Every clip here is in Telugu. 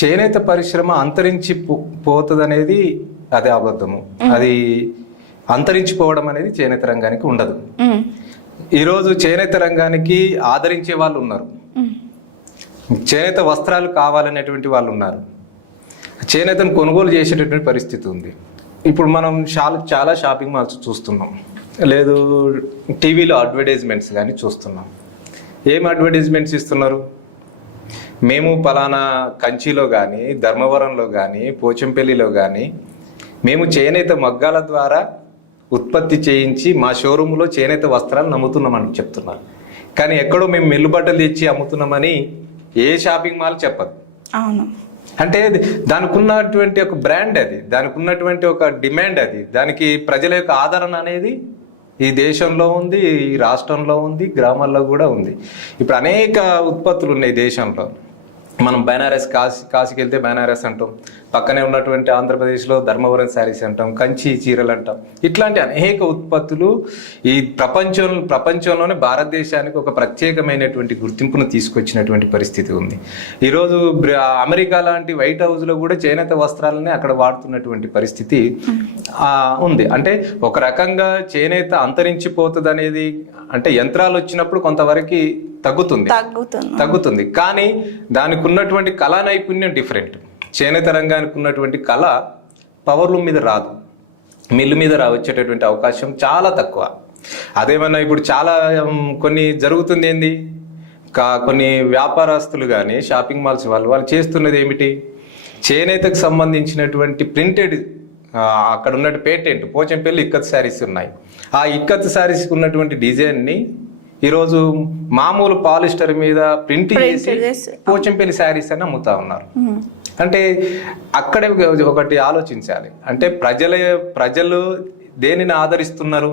చేనేత పరిశ్రమ అంతరించి పోతుంది అనేది అదే అబద్ధము. అది అంతరించిపోవడం అనేది చేనేత రంగానికి ఉండదు. ఈరోజు చేనేత రంగానికి ఆదరించే వాళ్ళు ఉన్నారు, చేనేత వస్త్రాలు కావాలనేటువంటి వాళ్ళు ఉన్నారు, చేనేతను కొనుగోలు చేసేటటువంటి పరిస్థితి ఉంది. ఇప్పుడు మనం చాలా షాపింగ్ మాల్స్ చూస్తున్నాం, లేదు టీవీలో అడ్వర్టైజ్మెంట్స్ కానీ చూస్తున్నాం. ఏం అడ్వర్టైజ్మెంట్స్ ఇస్తున్నారు? మేము పలానా కంచిలో కానీ, ధర్మవరంలో కానీ, పోచంపల్లిలో కానీ మేము చేనేత మగ్గాల ద్వారా ఉత్పత్తి చేయించి మా షోరూంలో చేనేత వస్త్రాలు అమ్ముతున్నామని చెప్తున్నారు. కానీ ఎక్కడో మేము మెల్లుబట్టలు తెచ్చి అమ్ముతున్నామని ఏ షాపింగ్ మాల్ చెప్పదు. అవును, అంటే దానికి ఉన్నటువంటి ఒక బ్రాండ్, అది దానికి ఉన్నటువంటి ఒక డిమాండ్, అది దానికి ప్రజల యొక్క ఆదరణ అనేది ఈ దేశంలో ఉంది, ఈ రాష్ట్రంలో ఉంది, గ్రామాల్లో కూడా ఉంది. ఇప్పుడు అనేక ఉత్పత్తులు ఉన్నాయి దేశంలో. మనం బెనారస్, కాశీకి వెళ్తే బెనారస్ అంటాం, పక్కనే ఉన్నటువంటి ఆంధ్రప్రదేశ్లో ధర్మవరం శారీస్ అంటాం, కంచి చీరలు అంటాం. ఇట్లాంటి అనేక ఉత్పత్తులు ఈ ప్రపంచంలోనే భారతదేశానికి ఒక ప్రత్యేకమైనటువంటి గుర్తింపును తీసుకొచ్చినటువంటి పరిస్థితి ఉంది. ఈరోజు అమెరికా లాంటి వైట్ హౌస్లో కూడా చేనేత వస్త్రాలని అక్కడ వాడుతున్నటువంటి పరిస్థితి ఉంది. అంటే ఒక రకంగా చేనేత అంతరించిపోతుంది అనేది, అంటే యంత్రాలు వచ్చినప్పుడు కొంతవరకు తగ్గుతుంది, కానీ దానికి ఉన్నటువంటి కళా నైపుణ్యం డిఫరెంట్. చేనేత రంగానికి ఉన్నటువంటి కళ పవర్లూమ్ మీద రాదు, మిల్లు మీద వచ్చేటటువంటి అవకాశం చాలా తక్కువ. అదేమన్నా ఇప్పుడు చాలా కొన్ని జరుగుతుంది ఏంది, కొన్ని వ్యాపారస్తులు కానీ షాపింగ్ మాల్స్ వాళ్ళు చేస్తున్నది ఏమిటి, చేనేతకు సంబంధించినటువంటి ప్రింటెడ్ అక్కడ ఉన్నటువంటి పేటెంట్ పోచంపల్లి ఇక్కత్ శారీస్ ఉన్నాయి. ఆ ఇక్కత్ శారీస్కి ఉన్నటువంటి డిజైన్ని ఈరోజు మామూలు పాలిస్టర్ మీద ప్రింట్ చేసి పోచంపల్లి శారీస్ అని అమ్ముతా ఉన్నారు. అంటే అక్కడే ఒకటి ఆలోచించాలి, అంటే ప్రజలు దేనిని ఆదరిస్తున్నారు?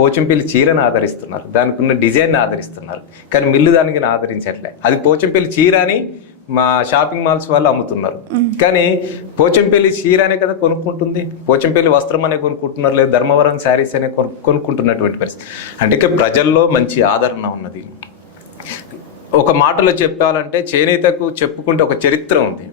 పోచంపల్లి చీరను ఆదరిస్తున్నారు, దానికి ఉన్న డిజైన్ ఆదరిస్తున్నారు. కానీ మిల్లు దానికి ఆదరించట్లే. అది పోచంపల్లి చీర అని మా షాపింగ్ మాల్స్ వాళ్ళు అమ్ముతున్నారు, కానీ పోచంపల్లి చీర అనే కదా కొనుక్కుంటుంది, పోచంపల్లి వస్త్రం అనే కొనుక్కుంటున్నారు, లేదు ధర్మవరం శారీస్ అనే కొనుక్కుంటున్నటువంటి పరిస్థితి. అంటే ప్రజల్లో మంచి ఆదరణ ఉన్నది. ఒక మాటలో చెప్పాలంటే చేనేతకు చెప్పుకుంటే ఒక చరిత్ర ఉంది,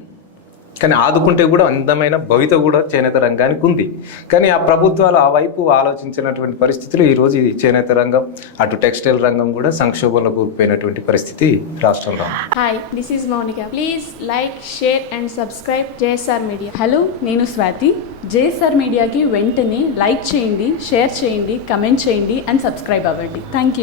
కానీ ఆదుకుంటే కూడా అందమైన భవిత కూడా చేనేత రంగానికి ఉంది. కానీ ఆ ప్రభుత్వాలు ఆ వైపు ఆలోచించినటువంటి పరిస్థితులు ఈరోజు ఈ చేనేత రంగం, అటు టెక్స్టైల్ రంగం కూడా సంక్షోభంలో కూలిపోయినటువంటి పరిస్థితి రాష్ట్రంలో. Hi, this is Mounika. Please like, share and subscribe JSR media. Hello, నేను స్వాతి. JSR మీడియాకి వెంటనే లైక్ చేయండి, షేర్ చేయండి, కమెంట్ చేయండి అండ్ సబ్స్క్రైబ్ అవ్వండి. Thank you.